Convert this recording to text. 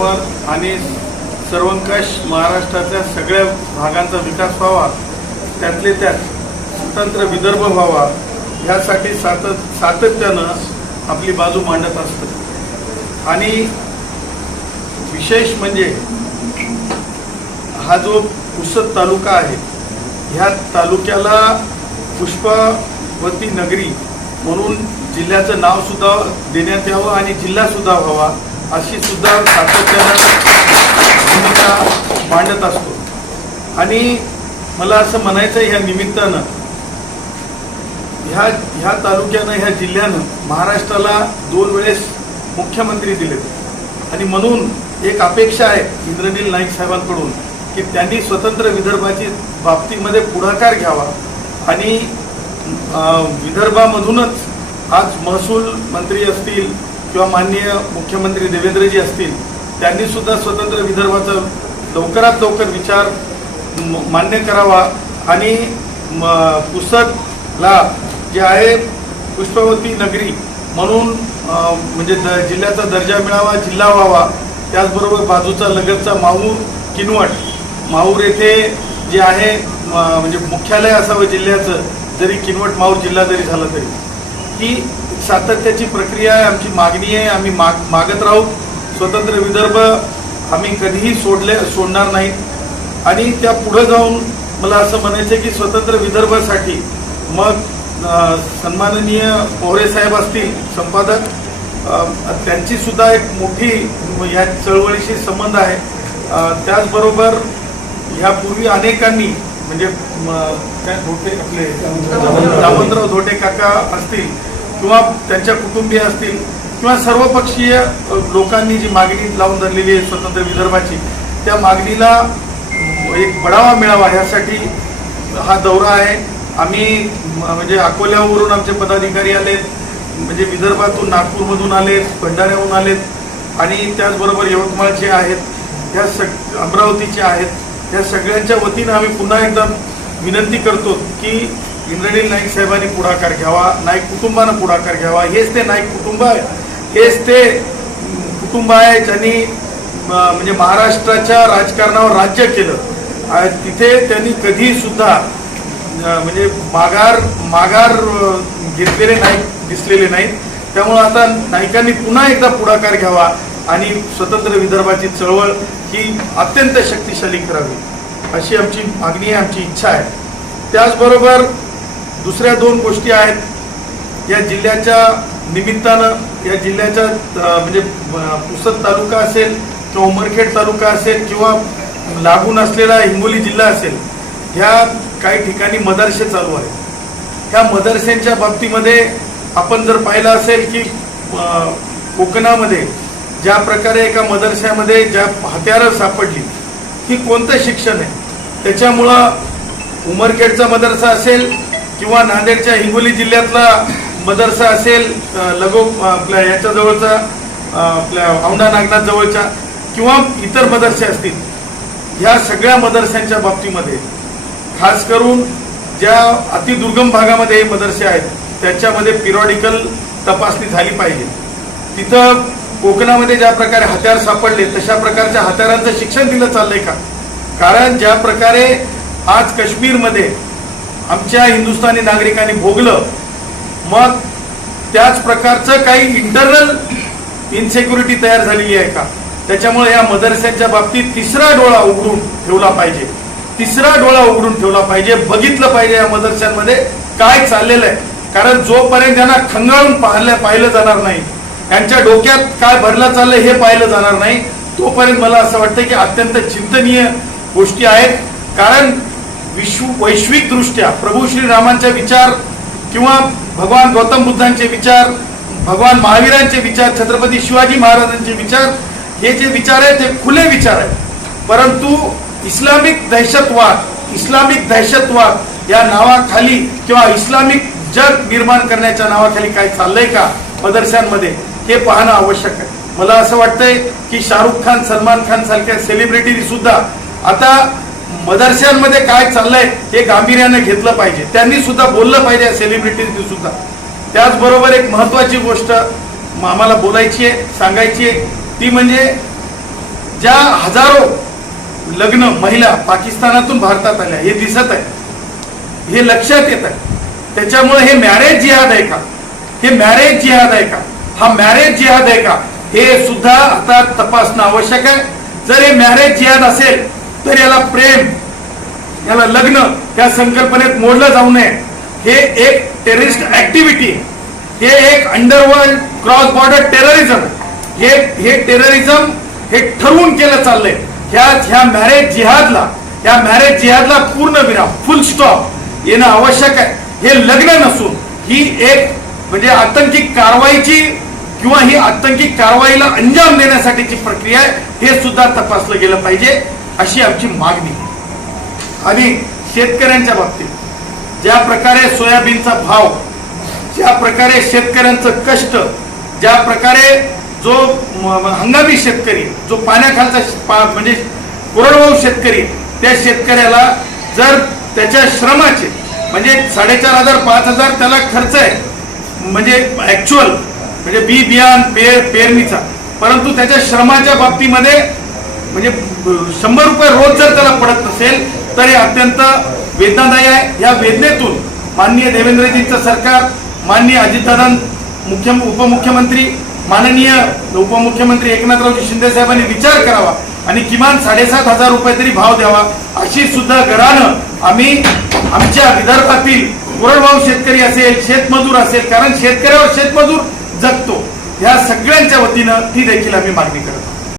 जिल्ह्यांवर आणि सर्वंकष महाराष्ट्रातल्या सगळ्या भागांचा विकास व्हावा त्यातले त्यात स्वतंत्र विदर्भ व्हावा यासाठी सातत सातत्यानं आपली बाजू मांडत असतं. आणि विशेष म्हणजे हा जो पुसद तालुका आहे ह्या तालुक्याला पुष्पवती नगरी म्हणून जिल्ह्याचं नाव सुद्धा देण्यात यावं आणि जिल्हा सुद्धा व्हावा अशी सुद्धा सातत्यानं भूमिका मांडत असतो. आणि मला असं म्हणायचं आहे ह्या निमित्तानं ह्या ह्या तालुक्यानं ह्या जिल्ह्यानं महाराष्ट्राला दोन वेळेस मुख्यमंत्री दिले. आणि म्हणून एक अपेक्षा आहे इंद्रनील नाईक साहेबांकडून की त्यांनी स्वतंत्र विदर्भाची बाबतीमध्ये पुढाकार घ्यावा. आणि विदर्भामधूनच आज महसूल मंत्री असतील किंवा माननीय मुख्यमंत्री देवेंद्रजी असतील त्यांनी सुद्धा स्वतंत्र विदर्भाचा लवकरात लवकर विचार मान्य करावा आणि म- पुसदला जे आहे पुष्पवती नगरी म्हणून म्हणजे द- जिल्ह्याचा दर्जा मिळावा जिल्हा व्हावा त्याचबरोबर बाजूचा लगतचा माहूर किनवट माहूर येथे जे आहे म्हणजे मुख्यालय असावं जिल्ह्याचं जरी किनवट माहूर जिल्हा जरी झाला तरी. ही सातत्याची प्रक्रिया आहे आमची मागणी आहे आम्ही माग मागत राहू. स्वतंत्र विदर्भ आम्ही कधीही सोडले सोडणार नाहीत. आणि त्या पुढे जाऊन मला असं म्हणायचं की स्वतंत्र विदर्भासाठी मग सन्माननीय पोहरे साहेब असतील संपादक त्यांची सुद्धा एक मोठी या चळवळीशी संबंध आहे. त्याचबरोबर ह्यापूर्वी अनेकांनी म्हणजे काय धोटे आपले दामोदराव धोटे काका असतील किंवा त्यांच्या कुटुंबीय असतील किंवा सर्वपक्षीय लोकांनी जी मागणी लावून धरलेली आहे स्वतंत्र विदर्भाची त्या मागणीला एक बढावा मिळावा यासाठी हा दौरा आहे. आम्ही म- म्हणजे अकोल्यावरून आमचे पदाधिकारी आलेत म्हणजे विदर्भातून नागपूरमधून आलेत भंडाऱ्याहून आलेत आणि त्याचबरोबर यवतमाळचे आहेत या सग अमरावतीचे आहेत या सगळ्यांच्या वतीनं आम्ही पुन्हा एकदा विनंती करतो की इंद्रनील नाईक साहेबांनी पुढाकार घ्यावा नाईक कुटुंबानं पुढाकार घ्यावा. हेच ते नाईक कुटुंब आहे. हेच ते कुटुंब आहे ज्यांनी म्हणजे महाराष्ट्राच्या राजकारणावर राज्य केलं. तिथे त्यांनी कधी सुद्धा म्हणजे माघार माघार घेतलेले नाईक दिसलेले नाहीत. त्यामुळे आता नायकांनी पुन्हा एकदा पुढाकार घ्यावा आणि स्वतंत्र विदर्भाची चळवळ ही अत्यंत शक्तिशाली करावी अशी आमची मागणी आहे आमची इच्छा आहे. त्याचबरोबर दुसऱ्या दोन गोष्टी आहेत. या जिल्ह्याच्या निमित्तानं या जिल्ह्याच्या म्हणजे पुसद तालुका असेल किंवा उमरखेड तालुका असेल किंवा लागून असलेला हिंगोली जिल्हा असेल ह्या काही ठिकाणी मदरसे चालू आहेत. ह्या मदरसेंच्या बाबतीमध्ये आपण जर पाहिलं असेल की कोकणामध्ये ज्या प्रकारे एका मदरशामध्ये ज्या हत्यारं सापडली ही कोणतं शिक्षण आहे? त्याच्यामुळं उमरखेडचा मदरसा असेल किंवा नांदेडच्या हिंगोली जिल्ह्यातला मदरसा असेल लगो आपल्या याच्या जवळचा आपल्या औंढा नागनाथ जवळच्या किंवा इतर मदरसे असतील ह्या सगळ्या मदरस्यांच्या बाबतीमध्ये खास करून ज्या अतिदुर्गम भागामध्ये हे मदरसे आहेत त्याच्यामध्ये पिरियॉडिकल तपासणी झाली पाहिजे. तिथं कोकणामध्ये ज्या प्रकारे हत्यार सापडले तशा प्रकारच्या हत्यारांचं शिक्षण दिलं चाललंय का? कारण ज्या प्रकारे आज काश्मीरमध्ये आमच्या हिंदुस्थानी नागरिकांनी भोगलं मग त्याच प्रकारचं काही इंटरनल इन्सेक्युरिटी तयार झालेली आहे का? त्याच्यामुळे या मदरस्यांच्या बाबतीत तिसरा डोळा उघडून ठेवला पाहिजे. तिसरा डोळा उघडून ठेवला पाहिजे. बघितलं पाहिजे या मदरस्यांमध्ये काय चाललेलं आहे. कारण जोपर्यंत त्यांना खंगाळून पाहिलं पाहिलं जाणार नाही यांच्या डोक्यात काय भरलं चाललंय हे पाहिलं जाणार नाही तोपर्यंत मला असं वाटतं की अत्यंत चिंतनीय गोष्टी आहेत. कारण विश्व वैश्विक दृष्ट्या प्रभू श्रीरामांचे विचार किंवा भगवान गौतम बुद्धांचे विचार भगवान महावीरांचे विचार छत्रपती शिवाजी महाराजांचे विचार हे जे विचार आहेत ते खुले विचार आहेत. परंतु इस्लामिक दहशतवाद इस्लामिक दहशतवाद या नावाखाली किंवा इस्लामिक जग निर्माण करण्याच्या नावाखाली काय चाललंय का मदरशांमध्ये हे पाहणं आवश्यक आहे. मला असं वाटतंय की शाहरुख खान सलमान खान सारख्या सेलिब्रिटीनी सुद्धा आता मदरशांमध्ये काय चाललंय हे गांभीर्यानं घेतलं पाहिजे. त्यांनी सुद्धा बोललं पाहिजे या सेलिब्रिटीनी सुद्धा. त्याचबरोबर एक महत्वाची गोष्ट आम्हाला बोलायची आहे सांगायची आहे. ती म्हणजे ज्या हजारो लग्न महिला पाकिस्तानातून भारतात आल्या हे दिसत आहे. हे लक्षात येत आहे. त्याच्यामुळे हे मॅरेज जिहाद आहे का? हे मॅरेज जिहाद आहे का? हा मॅरेज जिहाद आहे का? हे सुद्धा आता तपासणं आवश्यक आहे. जर हे मॅरेज जिहाद असेल तर याला प्रेम याला लग्न या संकल्पनेत मोडलं जाऊ नये. हे एक टेररिस्ट ऍक्टिव्हिटी हे एक अंडरवर्ल्ड क्रॉस बॉर्डर टेररिझम हे हे टेररिझम हे ठरवून केलं चाललंय. ह्या ह्या मॅरेज जिहादला या मॅरेज जिहादला पूर्ण विराम फुल स्टॉप येणं आवश्यक आहे. हे लग्न नसून ही एक म्हणजे आतंकी कारवाईची किंवा ही आतंकी कारवाईला अंजाम देण्यासाठीची प्रक्रिया आहे हे सुद्धा तपासलं गेलं पाहिजे. अशी आमची मागणी. आणि शेतकऱ्यांच्या बाबतीत ज्या प्रकारे सोयाबीनचा भाव ज्या प्रकारे शेतकऱ्यांचं कष्ट ज्या प्रकारे जो हंगामी शेतकरी जो पाण्याखालचा पा- म्हणजे कोरडवाहू शेतकरी त्या शेतकऱ्याला जर त्याच्या श्रमाचे म्हणजे साडेचार हजार पाच हजार त्याला खर्च आहे म्हणजे ॲक्च्युअल म्हणजे बी बियाण पेर पेरणीचा परंतु त्याच्या श्रमाच्या बाबतीमध्ये म्हणजे शंभर रुपये रोज जर त्याला पडत नसेल तर हे अत्यंत वेदनादायी आहे. या वेदनेतून माननीय देवेंद्रजींचं सरकार माननीय अजितदादा मुख्य उपमुख्यमंत्री माननीय उपमुख्यमंत्री एकनाथरावजी शिंदे साहेबांनी विचार करावा आणि किमान साडेसात हजार रुपये तरी भाव द्यावा अशी सुद्धा गरानं आम्ही आमच्या विदर्भातील कोरडभाऊ शेतकरी असेल शेतमजूर असेल कारण शेतकऱ्यावर शेतमजूर जगतो. या सगळ्यांच्या वतीनं ती देखील आम्ही मागणी करतो.